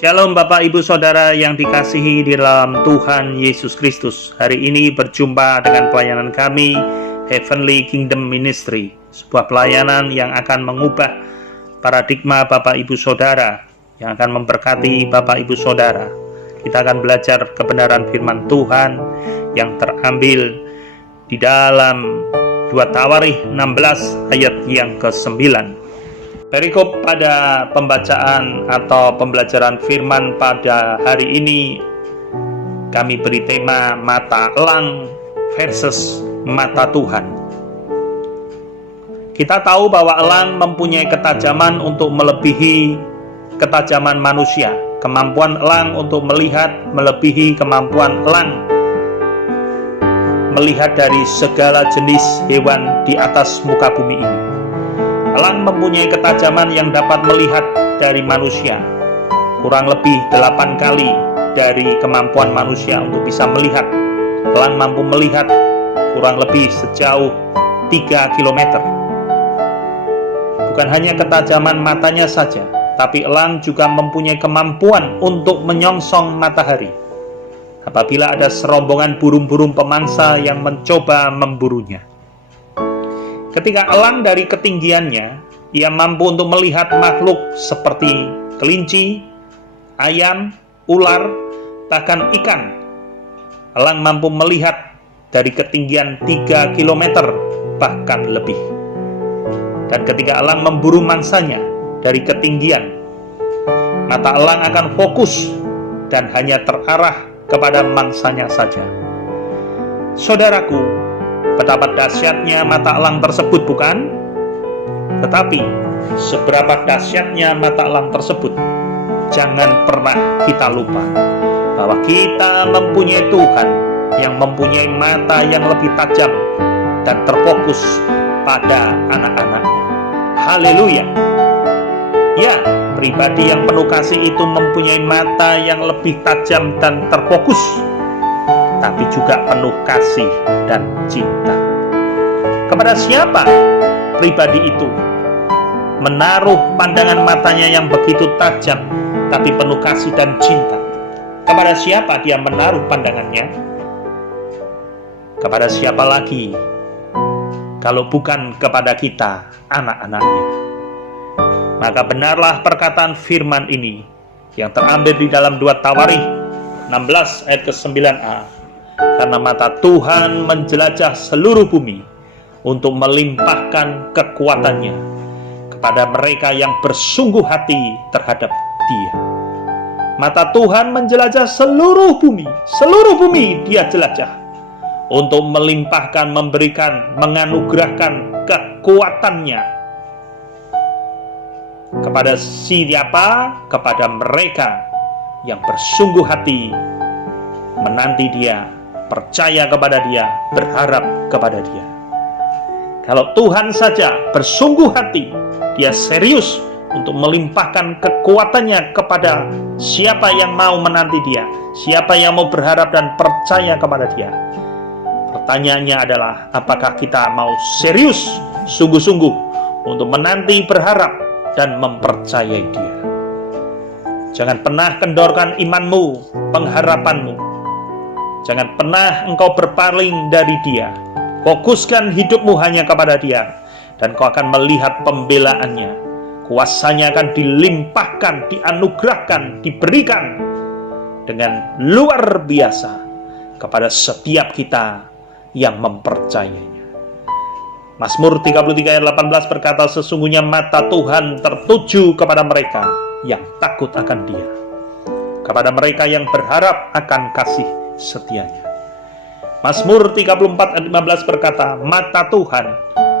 Shalom Bapak Ibu Saudara yang dikasihi di dalam Tuhan Yesus Kristus. Hari ini berjumpa dengan pelayanan kami, Heavenly Kingdom Ministry, sebuah pelayanan yang akan mengubah paradigma Bapak Ibu Saudara, yang akan memberkati Bapak Ibu Saudara. Kita akan belajar kebenaran firman Tuhan yang terambil di dalam 2 Tawarikh 16 ayat yang ke-9. Perikop pada pembacaan atau pembelajaran firman pada hari ini kami beri tema mata elang versus mata Tuhan. Kita tahu bahwa elang mempunyai ketajaman untuk melebihi ketajaman manusia. Kemampuan elang untuk melihat melebihi kemampuan elang melihat dari segala jenis hewan di atas muka bumi ini. Elang mempunyai ketajaman yang dapat melihat dari manusia, kurang lebih 8 kali dari kemampuan manusia untuk bisa melihat. Elang mampu melihat kurang lebih sejauh 3 km. Bukan hanya ketajaman matanya saja, tapi elang juga mempunyai kemampuan untuk menyongsong matahari apabila ada serombongan burung-burung pemangsa yang mencoba memburunya. Ketika elang dari ketinggiannya, ia mampu untuk melihat makhluk seperti kelinci, ayam, ular, bahkan ikan. Elang mampu melihat dari ketinggian 3 km, bahkan lebih. Dan ketika elang memburu mangsanya dari ketinggian, mata elang akan fokus dan hanya terarah kepada mangsanya saja. Saudaraku, betapa dahsyatnya mata elang tersebut, bukan? Tetapi seberapa dahsyatnya mata elang tersebut, jangan pernah kita lupa bahwa kita mempunyai Tuhan yang mempunyai mata yang lebih tajam dan terfokus pada anak-anaknya. Haleluya. Ya, pribadi yang penuh kasih itu mempunyai mata yang lebih tajam dan terfokus, tapi juga penuh kasih dan cinta. Kepada siapa pribadi itu menaruh pandangan matanya yang begitu tajam, tapi penuh kasih dan cinta? Kepada siapa dia menaruh pandangannya? Kepada siapa lagi kalau bukan kepada kita, anak-anaknya? Maka benarlah perkataan firman ini yang terambil di dalam 2 Tawarikh 16 ayat ke-9a. Karena mata Tuhan menjelajah seluruh bumi untuk melimpahkan kekuatannya kepada mereka yang bersungguh hati terhadap Dia. Mata Tuhan menjelajah seluruh bumi Dia jelajah untuk melimpahkan, memberikan, menganugerahkan kekuatannya kepada siapa? Kepada mereka yang bersungguh hati menanti Dia, percaya kepada Dia, berharap kepada Dia. Kalau Tuhan saja bersungguh hati, Dia serius untuk melimpahkan kekuatannya kepada siapa yang mau menanti Dia, siapa yang mau berharap dan percaya kepada Dia. Pertanyaannya adalah, apakah kita mau serius, sungguh-sungguh untuk menanti, berharap, dan mempercayai Dia? Jangan pernah kendorkan imanmu, pengharapanmu. Jangan pernah engkau berpaling dari Dia. Fokuskan hidupmu hanya kepada Dia, dan kau akan melihat pembelaannya. Kuasanya akan dilimpahkan, dianugerahkan, diberikan dengan luar biasa kepada setiap kita yang mempercayainya. Mazmur 33 ayat 18 berkata, sesungguhnya mata Tuhan tertuju kepada mereka yang takut akan Dia, kepada mereka yang berharap akan kasih setianya. Mazmur 34 ayat 15 berkata, mata Tuhan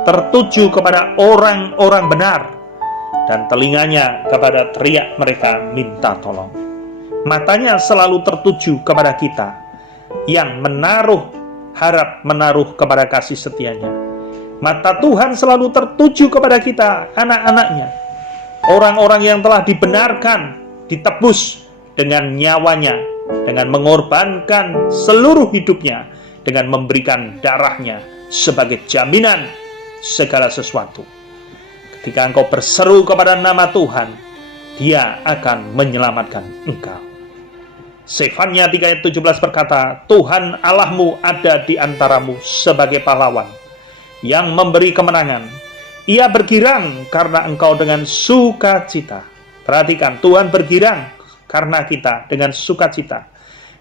tertuju kepada orang-orang benar, dan telinganya kepada teriak mereka minta tolong. Matanya selalu tertuju kepada kita yang menaruh harap, menaruh kepada kasih setianya. Mata Tuhan selalu tertuju kepada kita, anak-anaknya, orang-orang yang telah dibenarkan, ditebus dengan nyawanya, dengan mengorbankan seluruh hidupnya, dengan memberikan darahnya sebagai jaminan segala sesuatu. Ketika engkau berseru kepada nama Tuhan, Dia akan menyelamatkan engkau. Sefanya 3 ayat 17 berkata, Tuhan Allahmu ada di antaramu sebagai pahlawan yang memberi kemenangan. Ia bergirang karena engkau dengan sukacita. Perhatikan, Tuhan bergirang karena kita dengan sukacita.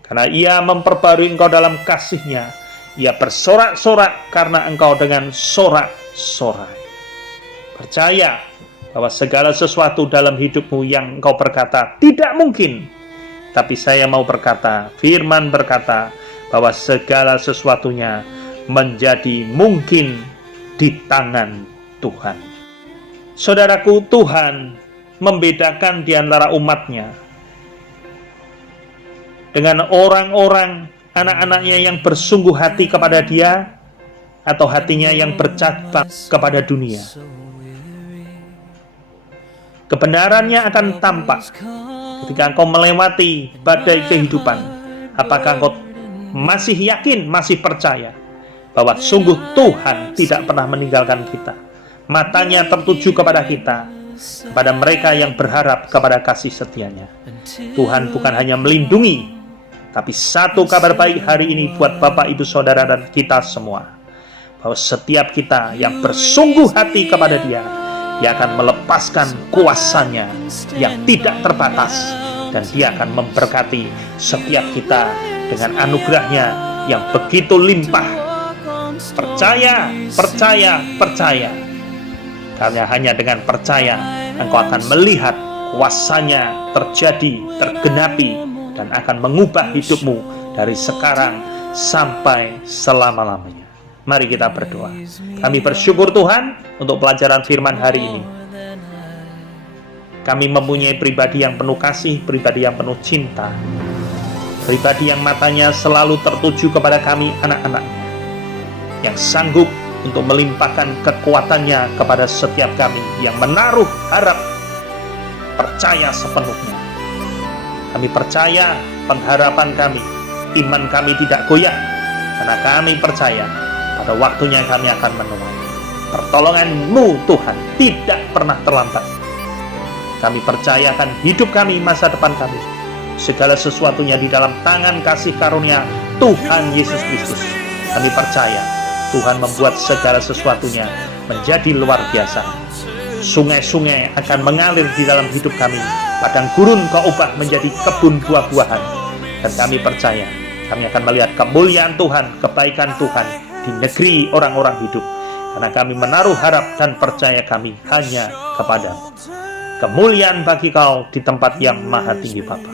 Karena ia memperbarui engkau dalam kasih-Nya. Ia bersorak-sorak karena engkau dengan sorak-sorai. Percaya bahwa segala sesuatu dalam hidupmu yang engkau berkata tidak mungkin, tapi saya mau berkata, firman berkata bahwa segala sesuatunya menjadi mungkin di tangan Tuhan. Saudaraku, Tuhan membedakan di antara umat-Nya dengan orang-orang, anak-anaknya yang bersungguh hati kepada Dia, atau hatinya yang bercabang kepada dunia. Kebenarannya akan tampak ketika engkau melewati badai kehidupan. Apakah engkau masih yakin, masih percaya bahwa sungguh Tuhan tidak pernah meninggalkan kita? Matanya tertuju kepada kita, kepada mereka yang berharap kepada kasih setia-Nya. Tuhan bukan hanya melindungi, tapi satu kabar baik hari ini buat Bapak, Ibu, Saudara, dan kita semua, bahwa setiap kita yang bersungguh hati kepada Dia, Dia akan melepaskan kuasa-Nya yang tidak terbatas, dan Dia akan memberkati setiap kita dengan anugerah-Nya yang begitu limpah. Percaya, percaya, percaya. Karena hanya dengan percaya engkau akan melihat kuasa-Nya terjadi, tergenapi, dan akan mengubah hidupmu dari sekarang sampai selama-lamanya. Mari kita berdoa. Kami bersyukur Tuhan untuk pelajaran firman hari ini. Kami mempunyai pribadi yang penuh kasih, pribadi yang penuh cinta, pribadi yang matanya selalu tertuju kepada kami, anak-anaknya, yang sanggup untuk melimpahkan kekuatannya kepada setiap kami yang menaruh harap, percaya sepenuhnya. Kami percaya pengharapan kami, iman kami tidak goyah, karena kami percaya pada waktunya kami akan menuai. Pertolongan-Mu Tuhan tidak pernah terlambat. Kami percayakan hidup kami, masa depan kami, segala sesuatunya di dalam tangan kasih karunia Tuhan Yesus Kristus. Kami percaya Tuhan membuat segala sesuatunya menjadi luar biasa. Sungai-sungai akan mengalir di dalam hidup kami, padang gurun Kau ubah menjadi kebun buah-buahan. Dan kami percaya kami akan melihat kemuliaan Tuhan, kebaikan Tuhan di negeri orang-orang hidup, karena kami menaruh harap dan percaya kami hanya kepada-Mu. Kemuliaan bagi Kau di tempat yang maha tinggi Bapa.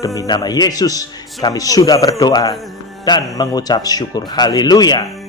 Demi nama Yesus kami sudah berdoa dan mengucap syukur. Haleluya.